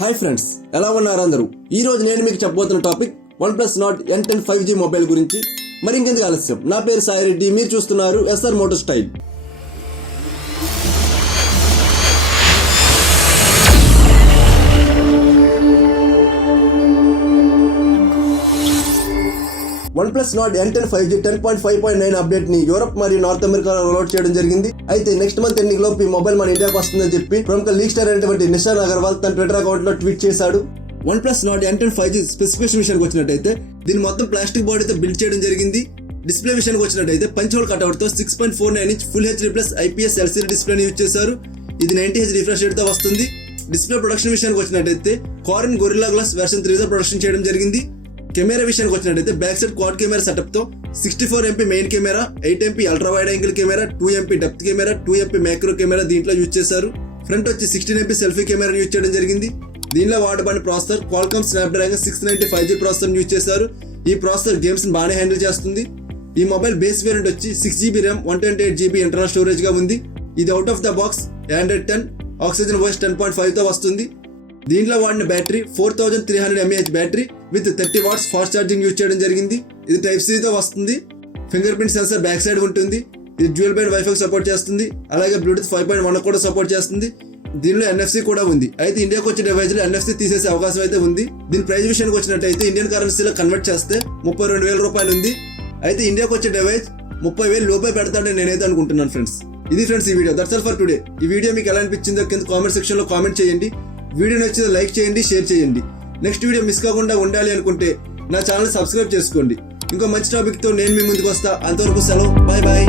Hi friends, ఎలా ఉన్నారు అందరూ? ఈ రోజు నేను మీకు చెప్పబోతున్న topic OnePlus Nord N10 5G mobile గురించి. మరి ఇంకెందుకు ఆలస్యం, నా పేరు సాయి రెడ్డి, మీరు చూస్తున్నారు SR moto style. OnePlus Nord N10 5G 10.5.9 update ని యూరప్ మరియు నార్త్ అమెరికాలో రోల్ చేయడం జరిగింది. అయితే నెక్స్ట్ మంత్ ఎండింగ్ లోపు ఈ మొబైల్ మన ఇండియాకి వస్తుందని చెప్పి ప్రముఖ లీక్ స్టార్ అయినటువంటి నిషాన్ అగర్వాల్ తన ట్విట్టర్ అకౌంట్ లో ట్వీట్ చేశాడు. OnePlus Nord N10 5G specification విషయానికి వచ్చినట్టయితే దీని మొత్తం ప్లాస్టిక్ బాడీతో బిల్డ్ చేయడం జరిగింది. డిస్ప్లే విషయానికి వచ్చినట్టయితే పంచ్ హోల్ కట్అవుట్ తో 6.49 inch full HD plus IPS LCD డిస్ప్లేని యూజ్ చేశారు. ఇది 90Hz రిఫ్రెష్ రేట్ తో వస్తుంది. డిస్ప్లే ప్రొడక్షన్ విషయానికి వచ్చినట్టయితే కారిన్ గొరిల్లా గ్లాస్ వెర్షన్ 3 తో ప్రొడక్షన్ చేయడం జరిగింది. కెమెరా విషయానికి వచ్చినట్టయితే back side quad camera setup తో 64 MP main camera, 8 MP ultra wide angle camera, 2 MP depth camera, 2 MP macro camera దీంట్లో యూజ్ చేశారు. ఫ్రంట్ వచ్చి 16 MP సెల్ఫీ కెమెరా యూజ్ చేయడం జరిగింది. దీనిలో వాడబడిన processor Qualcomm Snapdragon 690 5G processor use చేశారు. ఈ ప్రాసెసర్ గేమ్స్ ని బాగానే హ్యాండిల్ చేస్తుంది. ఈ మొబైల్ బేస్ వేరియంట్ వచ్చి 6GB RAM 128GB internal storage గా ఉంది. ఇది out of the box Android 10 OxygenOS 10.5 తో వస్తుంది. దీంట్లో వాడిన battery 4300 mAh battery with 30 watts fast charging use చేయడం జరిగింది. ఇది Type C తో వస్తుంది. Finger print censor back side ఉంటుంది. ఇది డ్యూయల్ బ్యాండ్ వైఫై సపోర్ట్ చేస్తుంది. అలాగే బ్లూటూత్ 5.1 కూడా సపోర్ట్ చేస్తుంది. దీనిలో NFC కూడా ఉంది. అయితే ఇండియాకి వచ్చే డివైస్ లో NFC తీసేసే అవకాశం అయితే ఉంది. దీని ప్రైస్ విషయానికి వచ్చినట్టయితే ఇండియన్ కరెన్సీలో కన్వర్ట్ చేస్తే 32,000 రూపాయలు ఉంది. అయితే ఇండియాకి వచ్చే డివైస్ 30,000 లోపే పెడతాడని నేనైతే అనుకుంటున్నాను ఫ్రెండ్స్. ఇది ఫ్రెండ్స్ ఈ video. That's all for today. ఈ వీడియో మీకు ఎలా అనిపించిందో కింద కామెంట్ సెక్షన్ లో కామెంట్ చేయండి. వీడియో నచ్చితే లైక్ చేయండి, షేర్ చేయండి. నెక్స్ట్ వీడియో మిస్ కాకుండా ఉండాలి అనుకుంటే నా ఛానల్ సబ్స్క్రైబ్ చేసుకోండి. ఇంకో మంచి టాపిక్ తో నేను మీ ముందుకు వస్తా. అంతవరకు సెలవు, బాయ్ బాయ్.